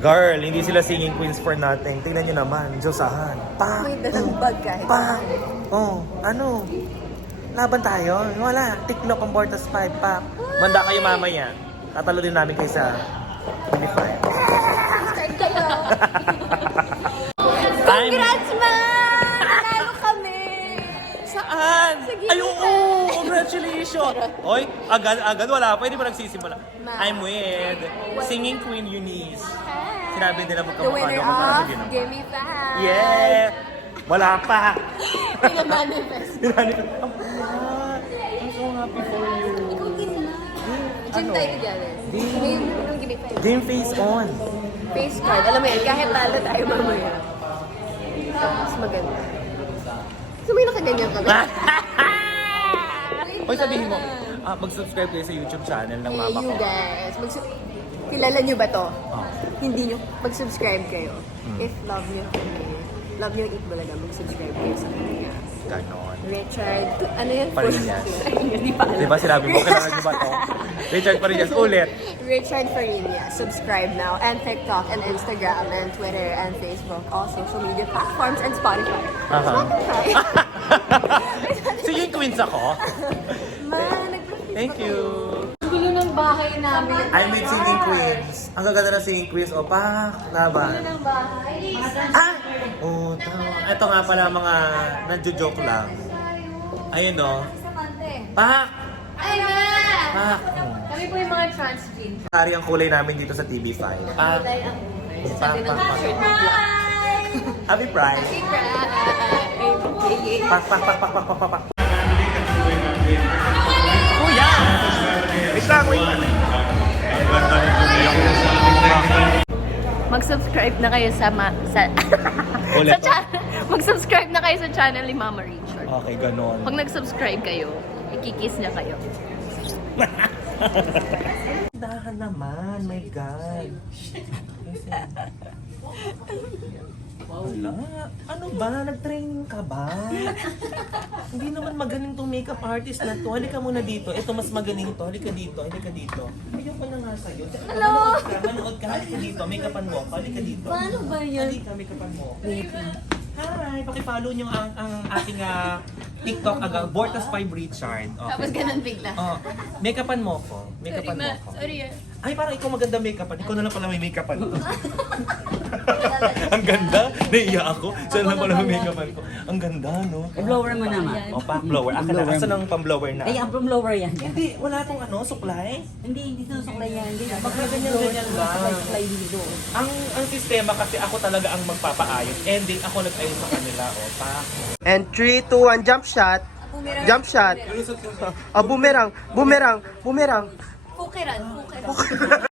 Girl, hindi sila singing queens for nothing. Tingnan nyo naman, Diyosahan. Pa! May dalang bag kahit. Pa! Oh, ano? Laban tayo? Wala. Tiklop ang Bortas 5 pa. Manda kayo mamaya. Tatalo din namin kayo sa 25. Start kayo. Time! Congrats, ma! Nanalo kami! Saan? Sige. Ay, oo! Congratulations! Oy, agad wala pa. Hindi pa nagsisimula. I'm with singing queen Eunice. Sinabi nila The magkamukha winner daw. of Gimme 5. Yeah! Wala pa! Pinamanifest. I'm so happy for you. Ikaw din na. Gym Ano? tayo together. Ngayon, anong Gimme 5? Game face on. Face card. Alam mo yan, kahit talo tayo mamaya. Mas maganda. So may nakaganyan kami. Hoy, sabihin mo, mag-subscribe kayo sa YouTube channel ng mama Hey, you ko. guys. Kilala nyo ba to? Oh. Hindi nyo. Mag-subscribe kayo. If love nyo kami. Love nyo eat Bulaga. Mag-subscribe kayo sa kanya. Ganon. Richard, ano yan? Fariñas. Hindi pa alam. Diba sinabi mo, kailangan nyo ba to? Richard Fariñas, ulit. Richard Fariñas. Subscribe now. And TikTok and Instagram and Twitter and Facebook. All social media platforms and Spotify. Spotify. Singing queens ako. Thank you. Ang gulo ng bahay namin. I'm with singing queens. Ang gaganda ng singing queens. O, pa, laban. Ang bahay. Ah! Oh, tama. Ito nga pala mga nadjo-joke lang. Ayun o. Pak! Ay nga! Pak! Kami po yung mga trans queens. Hari ang kulay namin dito sa TV5. Pak! Pak, pak, pak. Happy Pride! Happy Pride! Pak, pak, pak, pak, pak, pak, pak, pak. Kuya! Wait lang, wait lang. Mag-subscribe na kayo sa Ulit. Mag-subscribe na kayo sa channel ni Mama Richard. Okay, ganon. Pag nag-subscribe kayo, ikikiss niya kayo. Dahan naman, my God. Wala. Ano ba? Nag-training ka ba? Hindi naman magaling tong makeup artist na to. Halika muna dito. Ito mas magaling to. Halika dito. Halika dito. Bigyan ko na nga sa'yo. Hello? Manood ka. Halika dito. Makeupan mo. Halika dito. Paano ba yan? Halika, makeupan mo. Hi! Pakipollow niyo ang ating TikTok agad. Bortas5 Richard. Okay. Tapos ganun bigla. Oh, makeupan mo ko. Makeupan mo ko. Sorry ah. Ay, parang ikaw maganda makeupan. Ikaw na lang pala may makeupan ko. Ang ganda. Naiya ako. Saan lang pala may makeupan ko. Ang ganda, no? Blower mo naman. O, pa-blower. Akin na. Asan ang pang-blower na? Ay, ang blower yan. Hindi, wala tong suklay. Hindi sinusuklay yan. Hindi na. Ganyan lang. Suklay dito. Ang sistema kasi ako talaga ang magpapaayos. Ending ako nag-ayos sa kanila. O, pa. And 3, 2, 1, jump shot. Jump shot. Boomerang. Pukiran.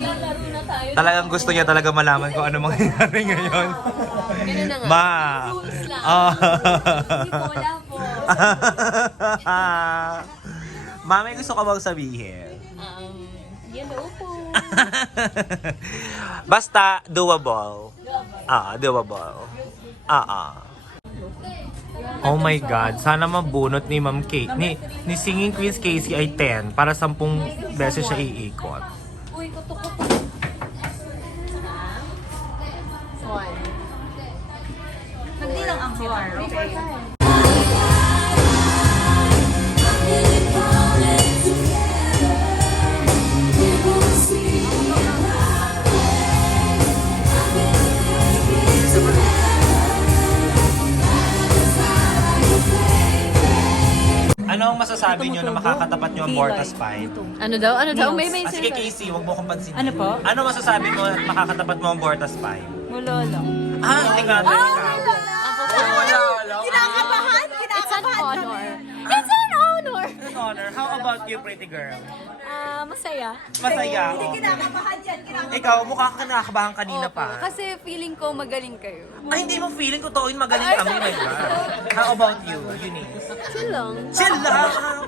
Laro na tayo. Talagang gusto niya talaga malaman kung ano mangyayari ngayon. Ganun na nga. Ma! Rules lang. Ah. Hindi po, wala po. Ma, may gusto ka bang sabihin? Hello po. Basta doable. Doable. Oh my God, sana mabunot ni Ma'am Kate. Ni Singing Queens Casey ay 10 para 10 beses siya iikot. Uy, kutok. One. Hindi lang ang floor. Okay. Ano ang masasabi niyo na makakatapat niyo ang Bortas 5? Ano daw? May Sige Casey, wag mo akong pansinin. Ano po? Ano masasabi mo at makakatapat mo ang Bortas 5? Wala lang. Hindi nga ikaw. Kinakabahan? It's an honor. It's an honor. An honor. How about you, pretty girl? Masaya. Masaya. Ikaw, mukha ka kinakabahan kanina pa. Kasi feeling ko magaling kayo. Ay, hindi mo feeling ko totoo magaling kami, my God. How about you, Eunice? Chill lang. Chill lang!